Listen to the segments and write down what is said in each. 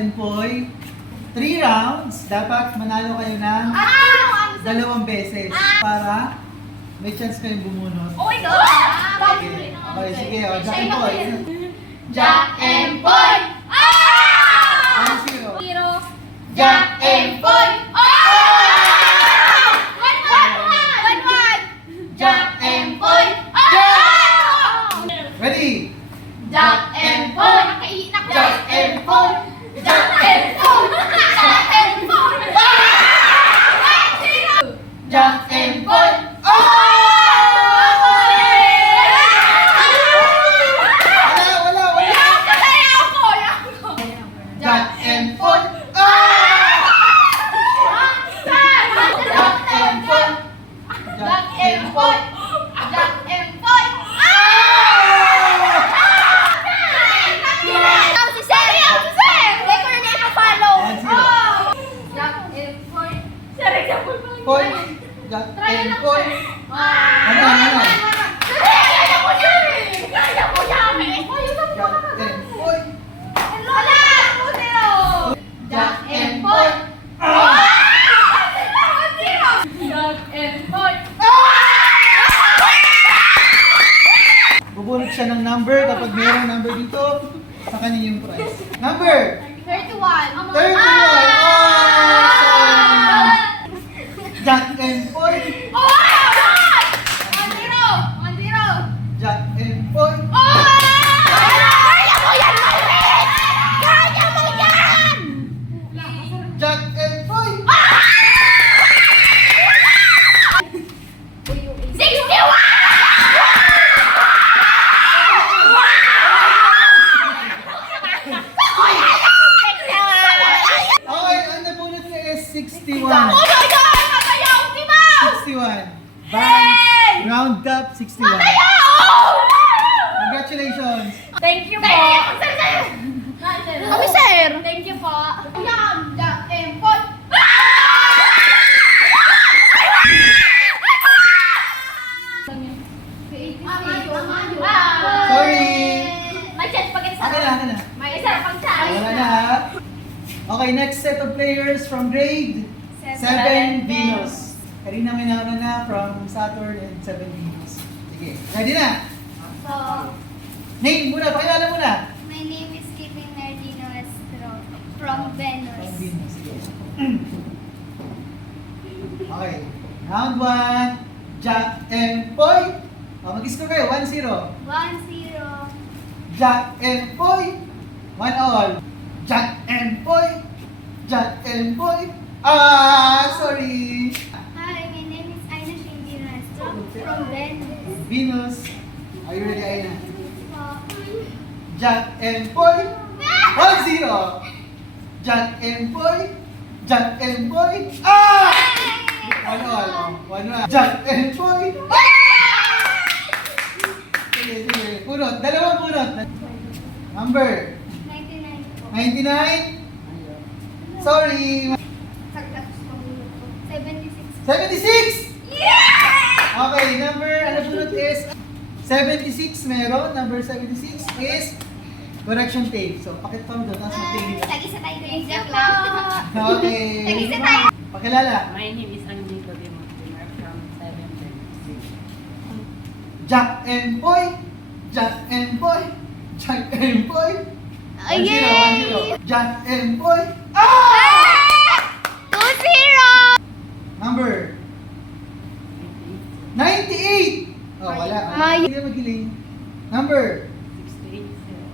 and Poy. 3 rounds, dapat manalo kayo ng 2 beses para may chance kayong bumunot. Oh my God! Okay, sige. Jack and Poy. Jack and Poy! 1-0. Zero. Jack and Poy! One. Jack and Poy! Ready? Jack and Poy! Jack and Poy! Jack and Poy! Jack and Poy! Jack and Poy! Wala. Jack and Poy! Jack and Poy! Jack and Poy! Si Sir! Like ko na niya ipa-follow! 1-0. Jack and Poy! Sir, example pa. Poy! Jack and Poy! Ano? Kaya mo yan eh! Kaya mo yan eh! Jack and Poy! Wala! 2-0! Jack and Poy! Jack and Poy! Bubunot siya ng number kapag mayroong number dito, sa kanya yung prize. Number! 31! 31! Jack and Poy! 1-0! Jack and Poy! Kaya mo yan, Marvin! Kaya mo yan! Jack and Poy! 61! Okay, ang nabunot niya is 61. Oh my God! Matayaw si Mau! 61. Yay! Bounce, round up, 61. Matayaw! Congratulations! Thank you po! Kami sir! Thank you po! Jack and Poy! Sorry! May chance pag isa. Akin na. May isa pang chance. Wala na ha. Okay, next set of players from grade 7 Venus. Karina Menana na from Saturn and 7 Venus. Sige, ready na? So, Name muna, pakilala muna. My name is Kitty Nardino Estro from Venus. From Venus, sige. Okay, round 1, Jack and Poy. Mag-score kayo, 1-0. 1-0. Jack and Poy. 1-all. Jack and Poy. Jack and Poy. Sorry. Hi, my name is Aina Shindino Estro from Venus. Venus. Are you ready, Aina? Jack and Poy. 1-0. Jack and Poy. Jack and Poy. 1-all. 1-1. Jack and Poy. Sige. Punot. Dalawang punot. Number 99 po. 99. Sorry. 76. 76. Okay, number, ano punot is 76 meron. Number 76 is correction tape. So, pakit pa mo doon. Tapos matingin. Tag-isa tayo guys. Joke lang. Okay. Tag-isa tayo. Pakilala. My name is Angelico de Montinar from 726. Jack and Poy. Jack and Poy. Jack and Poy. 1-0. Jack and Poy. 2-0. Number 98. Oh, wala. May- Hindi na magiling. Number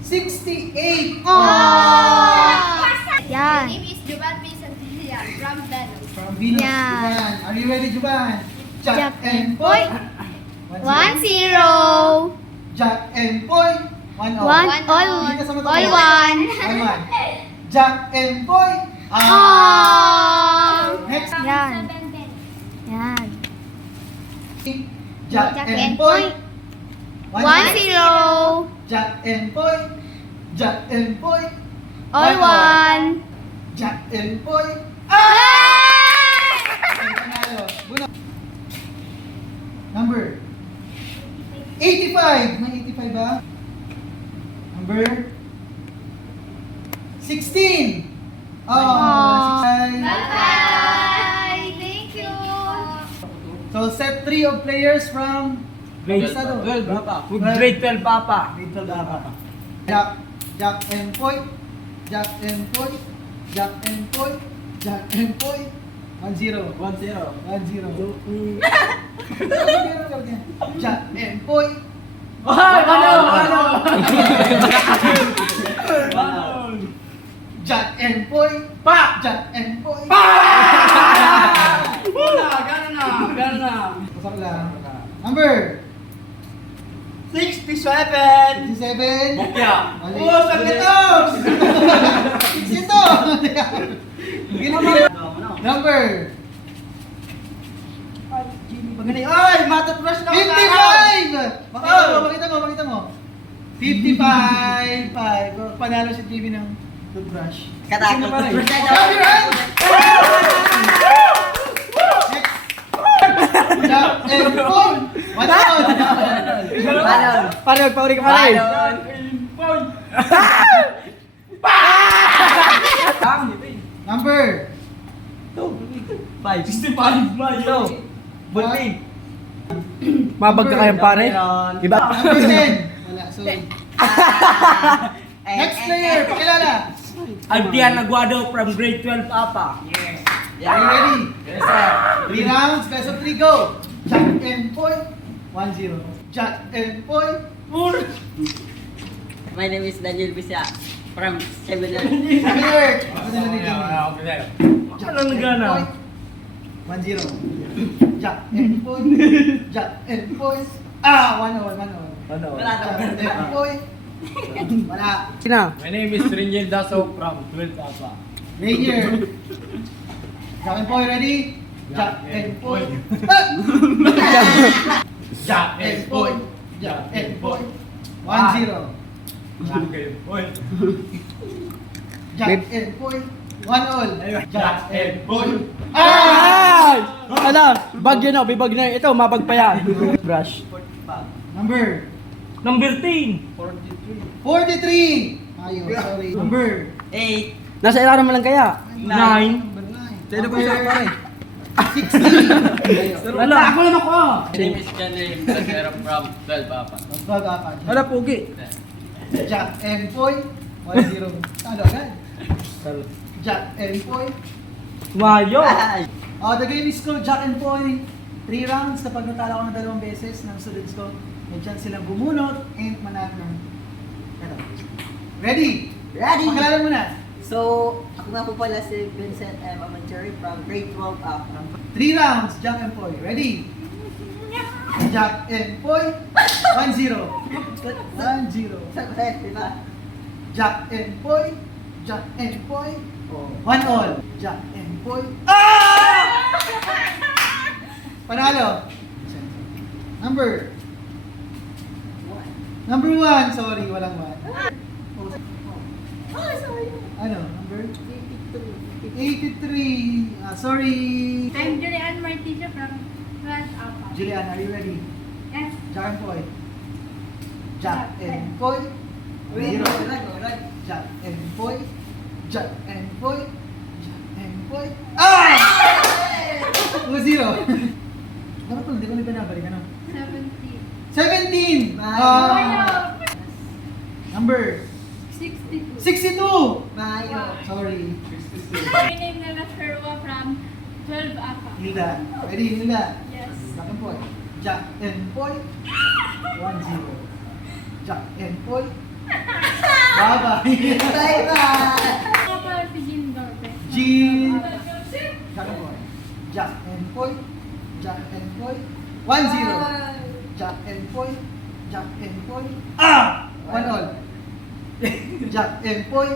68. 68. Yan. My name is Juban Vicentilla from Venus. From Venus. Yan. Juban. Are you ready, Juban? Jack Jack and and Poy. 1-0. Jack and Poy. 1-0. All Dito sa mata ko. one. 1-1. Jack and Poy. Next. Yan. Yan. Jack and Poy. 1-0. Jack and Poy. Jack and Poy. All one. Jack and Poy. Panalo. Buno. Number 85. May 85 ba? Number 16. Oh, 6-5. Bye! Thank you! So set 3 of players from Grade Estado. 12 Papa. Grade 12 Papa. Grade 12 Papa. Jack and Poy. Jack and Poy. Jack and Poy. Jack and Poy. 1-0. 1-0. 1-0. Jack and Poy. Jack and Poy. Jack and Poy. Gano'n na. Pasok lang. Number 67. 67. Bokya. Mali. Sakit to! 62. Number Ay, matutbrush na 55! Makita mo. 55. 5. Panalo si Jimmy ng toothbrush. Katakot. Clap your hands! Next. Jack and Paul. 1-1. Paano, magpauri ka pa rin? Number 65. Bulpin. Mabag ka kayang pare? Iba. Number 10. Wala, sorry. Next player, pakilala. Adrian Aguado from grade 12 Papa. Yes. Are you ready? Yes, sir. 3 rounds, best of 3, go. Jack and Poy. 1-0. Jack and Poy. My name is Daniel Bisya from 7 Winner. Jack Anong and gana? Poy. 1-0. Jack and Poy. Jack and Poy. 1-1. Wala Jack and Poy. Wala. My name is Rinjel Daso from 12 Papa. Rainier. Jack and Poy, ready? Jack and Poy. Jack and Poy. Jack and Poy. 1-0. Jack and Poy. 1-1. Jack and Poy. Ano? Bagyo na, bibag na. Ito, mabag pa yan. Brush. Number Number 10. 43. Ayo, sorry. Number 8. Nasa ilalim mo lang kaya? 9. Number 9. Sino ba siya pare? 60. Wala, ako lang ako. My name is Janelle Casero from 12 Papa. Mag-apat. Wala, pugi. Jack and Poy. 1-0. Talo agad. Jack and Poy. Mayo. The game is called Jack and Poy. 3 rounds. Kapag natalo ko ng 2 beses ng students ko, may chance silang bumunot and manalo ng ito. Ready? Ready. Pakilala mo na. So, ako nga po pala si Vincent M. Amanchuri from grade 12 Papa. 3 rounds, Jack and Poy. Ready? Jack and Poy. 1-0. 1-0. Sakit, di ba? Jack and Poy. Jack and Poy. 1-1. Jack and Poy. Panalo. Number 1. Sorry, walang 1. Ano? Number 83. Sorry. I'm Julian Martiza from class Alpha. Julian, are you ready? Yes. Jack and Poy. Jack and Poy. 0. Jack and Poy. Jack and Poy. Jack and Poy. 2-0. Dapat pala, hindi ko na binabalik. Ano? 17. 17! Number 62. 62! Mayo. Sorry. My name is Sherwa from 12 Alpha. Hilda. Ready, Hilda? Yes. Jack and Poy. Jack and Poy. 1-0. Jack and Poy. Bye-bye. Bye-bye! Papa si Jean Dorpe. Jean. Jack and Poy. Jack and Poy. Jack and Poy. 1-0. Jack and Poy. Jack and Poy. 1-1. Jack and Poy.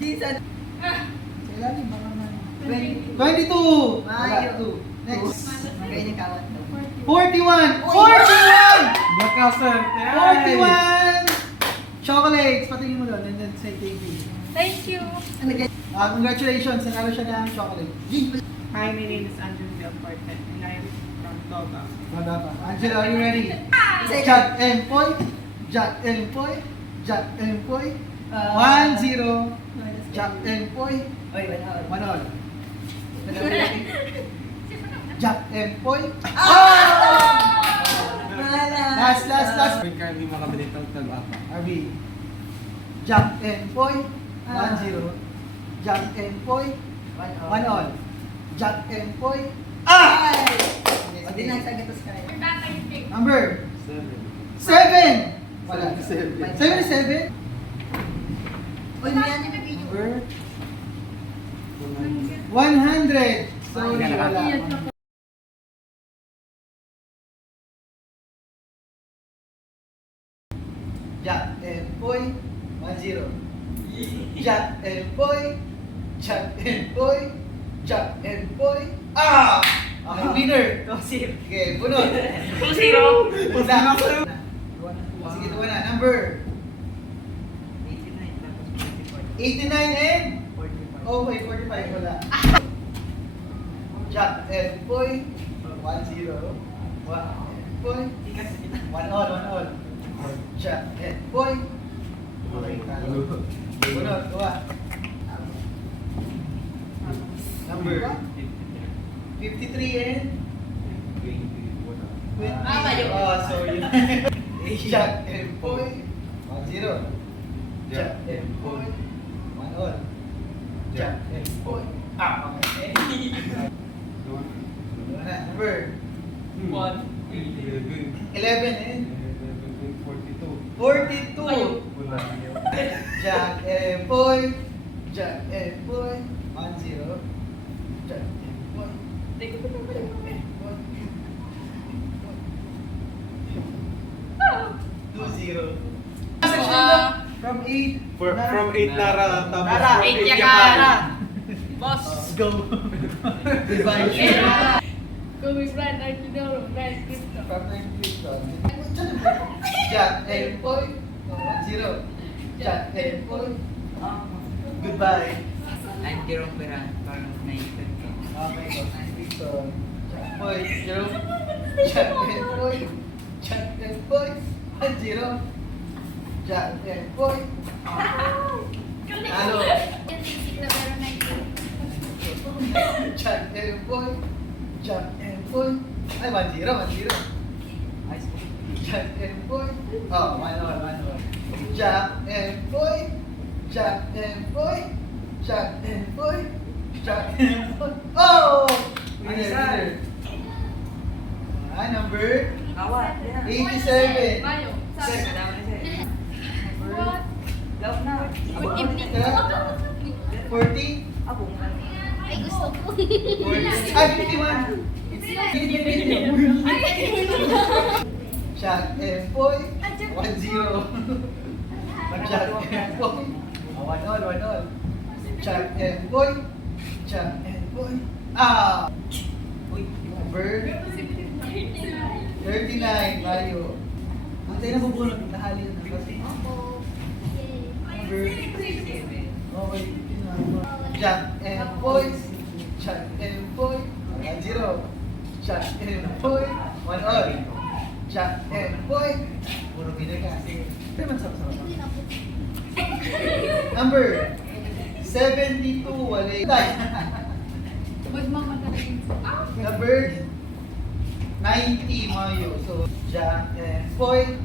Vincent. Sa ilalim, baka man. 22. 22! Mayo. 2. Next. Magayon yung kawat to. 41! 41! 41! Chocolates! Patingin mo doon and then say thank you. Thank you. Congratulations! Nanalo siya ng chocolate. Hi, my name is Andrew Delporte and I'm from Toga. Wala pa. Angela, are you ready? Jack and Poy. Jack and Poy. Jack and Poy. 1-0. Jack and Poy. Oy, 1-all. Jack and Poy. Last. Currently makabalitang tag-apa. RB. Jack and Poy. 1-0. Jack and Poy. 1-all. Jack and Poy. Hindi na sa gatos kaya. Number 7. Wala. 77. Uy, yan yung video. Number 100. Sorry, wala. Jack and Poy. 1-0. Jack and Poy. Jack and Poy. Jack and Poy. Okay, winner. Okay, punot. 2-0. Wala. Sige, tuwa na. Number 89 and? Oh, may 45 wala. Jack and Poy. 1-0. Poy. 1-all. Jack and Poy. Okay, talo. Punot, tuwa. Number 53 and? 20. Oh, sorry. Jack and Poy. 1-0. Jack and Poy. 1-all. Jack and Poy. Okay. Number 11 and? 42. Jack and Poy. Jack and Poy. 1-0. Jack and Poy. Jack and Poy. 2-0. From 8. From 8 Nara, tapos Nara, from 8 8 Yakara. Boss. Let's go. Goodbye. Go with Brian Arquidoro, Brian Cristo. Proper Clifton. Jack and Poy. 1-0. Jack and Poy. Goodbye. I'm Jerome Peran, parang naisip ko. Okay, Clifton. Jack Poy. 0. Jack and Poy. Jack and Poy. 1-0. Jack and Poy. Ano? Jack and Poy. Jack and Poy. Ay, 1-0. Jack and Poy. Oh, 1-all. Jack and Poy. Jack and Poy. Jack and Poy. Jack and Poy. Oh! Winner. Number 87. Mayo. Sir, kadama na siya. What? Love na. Good evening. 40. Abo. Ay, gusto ko. 40. Ay, 51. Jack and Poy. 1-0. Jack and Poy. 1-all. Jack and Poy. Jack and Poy. Number 39, Mayo. Antay na bubunod, nahali na kasi. Number 59. Jack and Poy. Jack and Poy. 1-0. Jack and Poy. 1-all. Jack and Poy. Puro winner ka. Pero man sarap. Number 72, wala. Number 90, Mayo. So, Jack and Poy.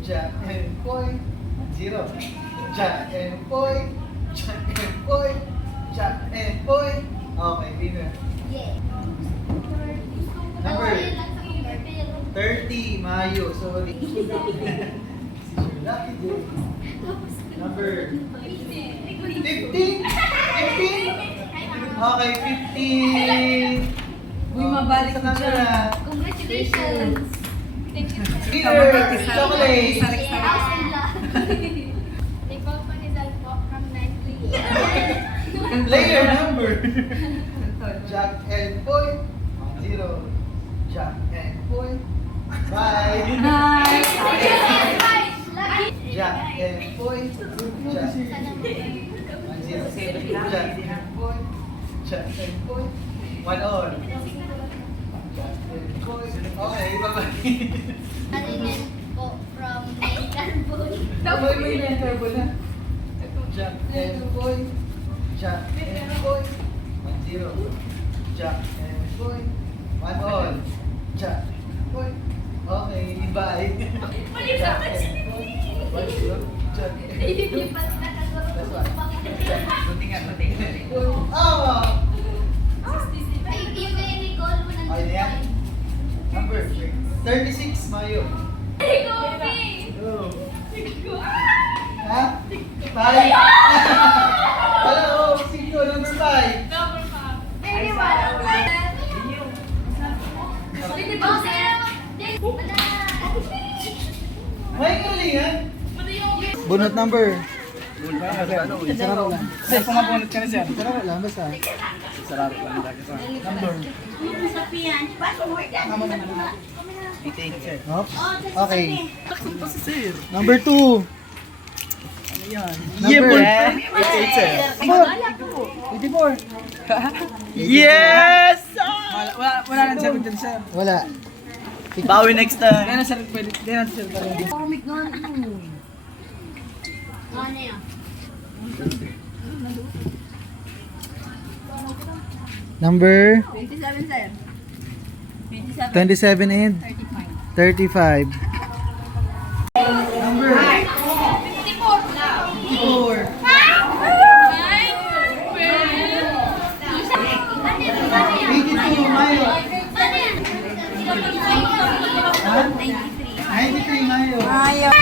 Jack and Poy. 1-0. Jack and Poy. Jack and Poy. Jack and Poy. Okay, winner. Yeah. Number 30, Mayo. Sorry. Lucky day. Number 15. Okay, 15. Uy, mabalik sa ko dyan. camera. Congratulations. Thank you. Winner, chocolate. House and lot. Nicole Panizal po from 9 to 8. Player number. Jack and Poy. 0. Jack and Poy. Bye. Jack and Poy. Jack. 1-0. Jack and Poy. Jack and Poy. 1-all. Jack and Poy. Okay, bye-bye. Ano yan po from Main Carbon. May mentor na. Jack and Poy. Jack and Poy. 1-0. Jack and Poy. 1-all. Jack and Poy. Okay, bye. Mali sa akin. Jack and Poy. 1-0. Jack and Poy. That's one. Oh! Ay, yung kay Nicole mo nang Ayun yan. Number 36, Mayo. Ay, Kobe! Oh. Ha? 5? Hello, 5, number 5. Number 5. Very well. Pwede ba ako sa'yo? Wala. May kalingan. Mali yung Bunot number. Sarap lang. Sir, pumabunot ka na sir. Sarap lang, basta. Sarap lang. Number. Oops. Okay. Number 2. Number 84. Yes! Wala nang 7 dyan sir. Wala. Bawi next time. Kaya na sir, pwede. Kaya na sir. Ano yan? Number 27 sir. 27. 27 and 35. Number 54. Ano yan? 82, Mayo. Ano yan? Ha? 93, Mayo. 97.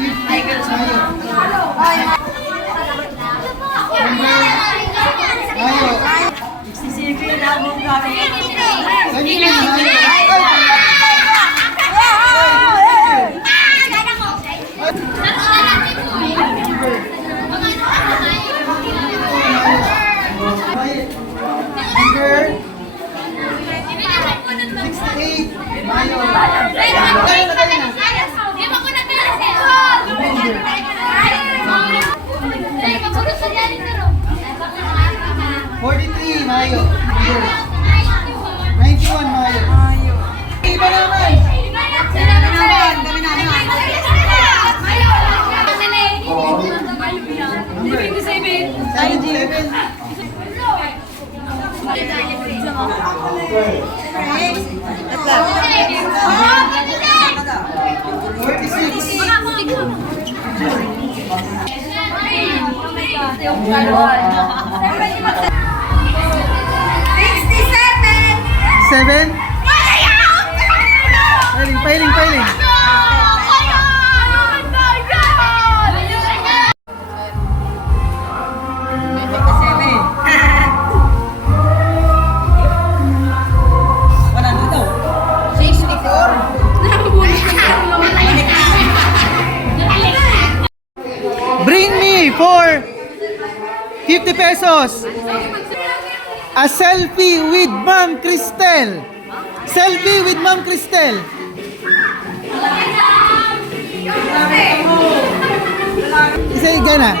50, Mayo. Mayo. 67 na mo kami. Ganyan na, Mayo. Number 68, Mayo. Di ba ko nagkalas eh? 43, Mayo. Number 91, Mayo. Iba naman. Number 97. Seven? Piling. Bring me for 50 pesos. A selfie with Ma'am Cristel. Selfie with Ma'am Cristel. Isa gana.